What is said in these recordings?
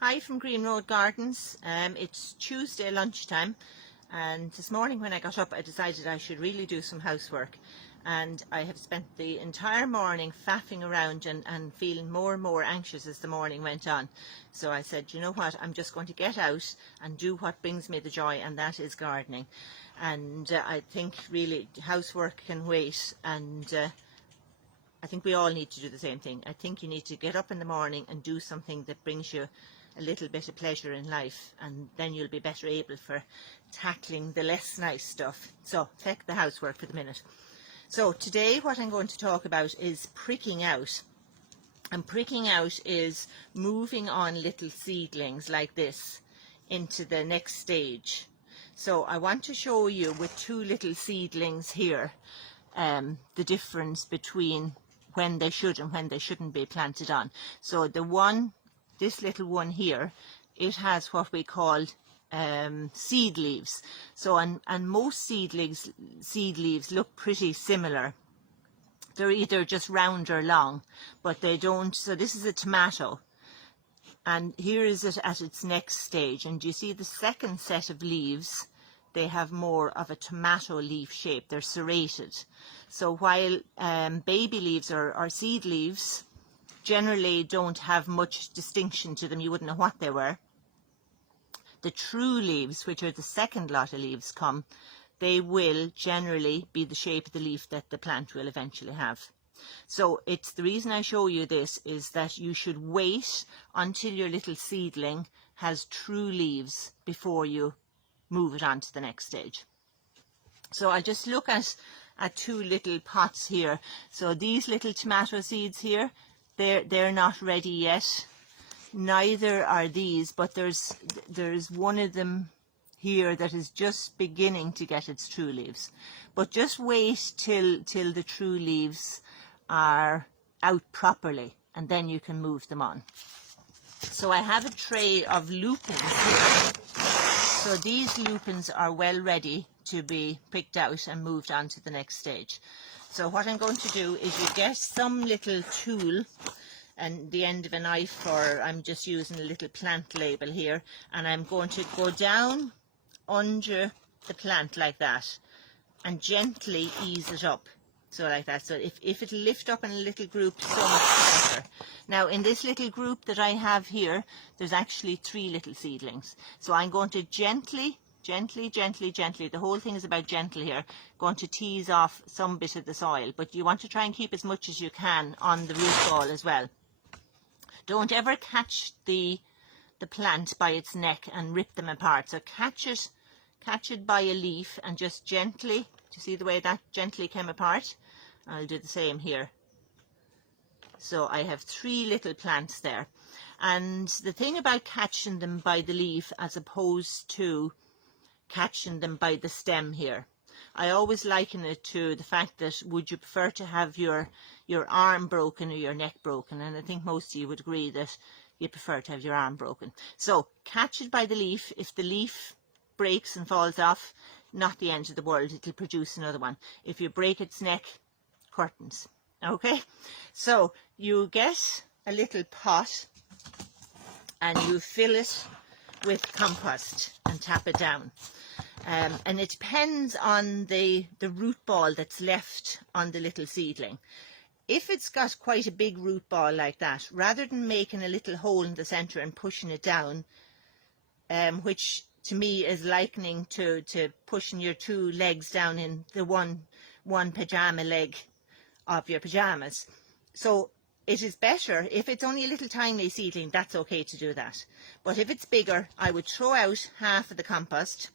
Hi from Green Road Gardens. It's Tuesday lunchtime, and this morning when I got up I decided I should really do some housework, and I have spent the entire morning faffing around and feeling more and more anxious as the morning went on. So I said, you know what, I'm just going to get out and do what brings me the joy, and that is gardening. And I think really housework can wait, and I think we all need to do the same thing. I think you need to get up in the morning and do something that brings you a little bit of pleasure in life, and then you'll be better able for tackling the less nice stuff. So take the housework for the minute. So today what I'm going to talk about is pricking out. And pricking out is moving on little seedlings like this into the next stage. So I want to show you with two little seedlings here the difference between when they should and when they shouldn't be planted on. So this little one here, it has what we call seed leaves. So and most seed leaves look pretty similar. They're either just round or long, but they don't. So this is a tomato, and here is it at its next stage. And you see the second set of leaves, they have more of a tomato leaf shape. They're serrated. So while baby leaves or seed leaves generally don't have much distinction to them, you wouldn't know what they were, the true leaves, which are the second lot of leaves come, they will generally be the shape of the leaf that the plant will eventually have. So it's the reason I show you this is that you should wait until your little seedling has true leaves before you move it on to the next stage. So I'll just look at two little pots here. So these little tomato seeds here, they're not ready yet. Neither are these, but there's one of them here that is just beginning to get its true leaves. But just wait till the true leaves are out properly, and then you can move them on. So I have a tray of lupins here. So these lupins are well ready to be picked out and moved on to the next stage. So what I'm going to do is you get some little tool and the end of a knife, or I'm just using a little plant label here, and I'm going to go down under the plant like that and gently ease it up. So like that. So if it'll lift up in a little group, so much better. Now in this little group that I have here, there's actually 3 little seedlings. So I'm going to gently, the whole thing is about gentle here, going to tease off some bit of the soil, but you want to try and keep as much as you can on the root ball as well. Don't ever catch the plant by its neck and rip them apart. So catch it by a leaf and just gently, do you see the way that gently came apart? I'll do the same here. So I have 3 little plants there. And the thing about catching them by the leaf as opposed to catching them by the stem here, I always liken it to the fact that would you prefer to have your arm broken or your neck broken? And I think most of you would agree that you prefer to have your arm broken. So catch it by the leaf. If the leaf breaks and falls off, not the end of the world, it'll produce another one. If you break its neck, curtains. Okay, so you get a little pot and you fill it with compost and tap it down. And it depends on the root ball that's left on the little seedling. If it's got quite a big root ball like that, rather than making a little hole in the centre and pushing it down, which to me is likening to pushing your 2 legs down in the one pajama leg of your pajamas. So it is better, if it's only a little tiny seedling, that's okay to do that. But if it's bigger, I would throw out half of the compost,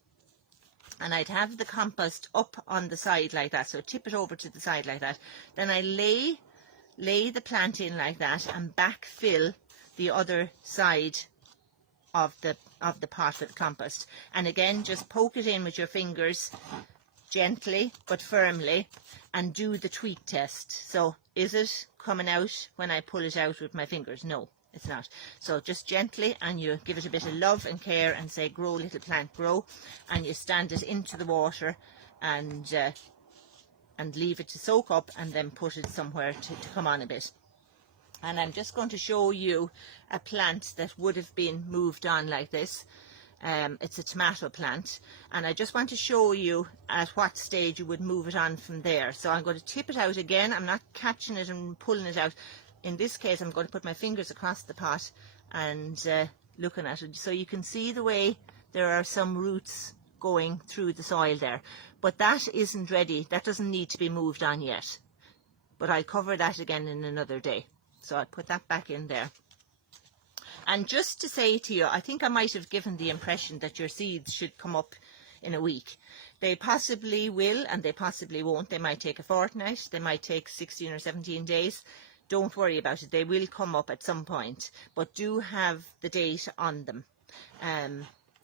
and I'd have the compost up on the side like that, so tip it over to the side like that. Then I lay the plant in like that and backfill the other side of the pot with compost. And again, just poke it in with your fingers gently but firmly and do the tweak test. So is it coming out when I pull it out with my fingers? No, it's not. So just gently, and you give it a bit of love and care and say, grow little plant, grow, and you stand it into the water and leave it to soak up, and then put it somewhere to come on a bit. And I'm just going to show you a plant that would have been moved on like this. It's a tomato plant, and I just want to show you at what stage you would move it on from there. So I'm going to tip it out again. I'm not catching it and pulling it out. In this case, I'm going to put my fingers across the pot and looking at it. So you can see the way there are some roots going through the soil there. But that isn't ready. That doesn't need to be moved on yet. But I'll cover that again in another day. So I'll put that back in there. And just to say to you, I think I might have given the impression that your seeds should come up in a week. They possibly will, and they possibly won't. They might take a fortnight. They might take 16 or 17 days. Don't worry about it. They will come up at some point, but do have the date on them,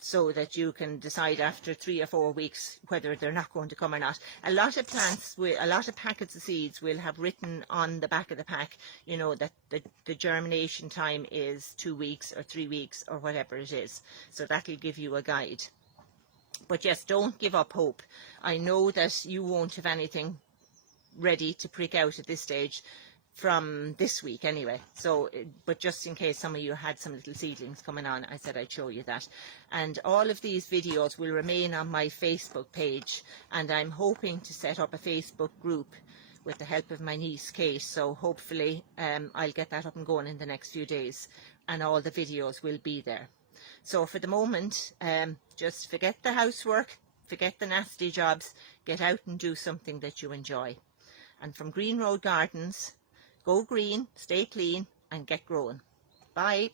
so that you can decide after 3 or 4 weeks whether they're not going to come or not. A lot of plants, a lot of packets of seeds will have written on the back of the pack, you know, that the germination time is 2 weeks or 3 weeks or whatever it is. So that'll give you a guide. But yes, don't give up hope. I know that you won't have anything ready to prick out at this stage from this week anyway, so but just in case some of you had some little seedlings coming on, I said I'd show you that. And all of these videos will remain on my Facebook page, and I'm hoping to set up a Facebook group with the help of my niece Kate, so hopefully I'll get that up and going in the next few days, and all the videos will be there. So for the moment, just forget the housework, forget the nasty jobs, get out and do something that you enjoy. And from Green Road Gardens, go green, stay clean, and get growing. Bye.